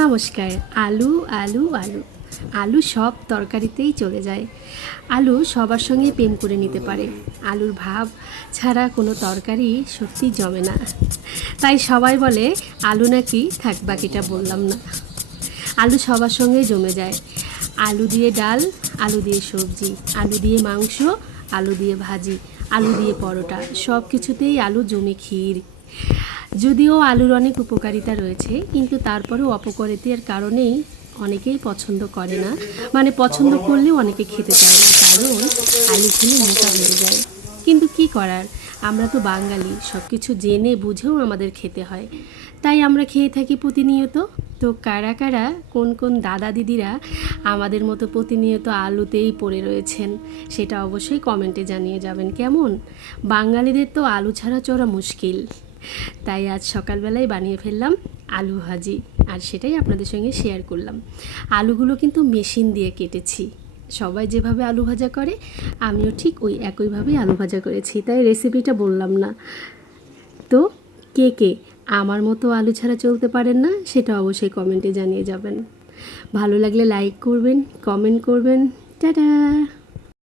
নমস্কার। আলু আলু আলু আলু সব তরকারিতেই চলে যায়। আলু সবার সঙ্গে প্রেম করে নিতে পারে। আলুর ভাব ছাড়া কোনো তরকারি সত্যি জমে না। তাই সবাই বলে আলু নাকি, থাক বাকিটা বললাম না। আলু সবার সঙ্গেই জমে যায়। আলু দিয়ে ডাল, আলু দিয়ে সবজি, আলু দিয়ে মাংস, আলু দিয়ে ভাজি, আলু দিয়ে পরোটা, সব কিছুতেই আলু জমে ক্ষীর। যদিও আলুর অনেক উপকারিতা রয়েছে, কিন্তু তারপরেও অপকারিতার কারণেই অনেকেই পছন্দ করে না। মানে পছন্দ করলেও অনেকে খেতে চায় না, কারণ আলু খেলে মোটা হয়ে যায়। কিন্তু কি করার, আমরা তো বাঙালি, সব কিছু জেনে বুঝেও আমাদের খেতে হয়। তাই আমরা খেয়ে থাকি প্রতিনিয়ত। তো কারা কারা, কোন কোন দাদা দিদিরা আমাদের মতো প্রতিনিয়ত আলুতেই পড়ে রয়েছেন, সেটা অবশ্যই কমেন্টে জানিয়ে যাবেন। কেমন, বাঙালিদের তো আলু ছাড়া চড়া মুশকিল। তাই আজ সকালবেলায় বানিয়ে ফেললাম আলু ভাজি, আর সেটাই আপনাদের সঙ্গে শেয়ার করলাম। আলুগুলো কিন্তু মেশিন দিয়ে কেটেছি। সবাই যেভাবে আলু ভাজা করে আমিও ঠিক ওই একইভাবেই আলু ভাজা করেছি, তাই রেসিপিটা বললাম না। তো কে কে আমার মতো আলু ছাড়া চলতে পারেন না, সেটা অবশ্যই কমেন্টে জানিয়ে যাবেন। ভালো লাগলে লাইক করবেন, কমেন্ট করবেন। টাটা।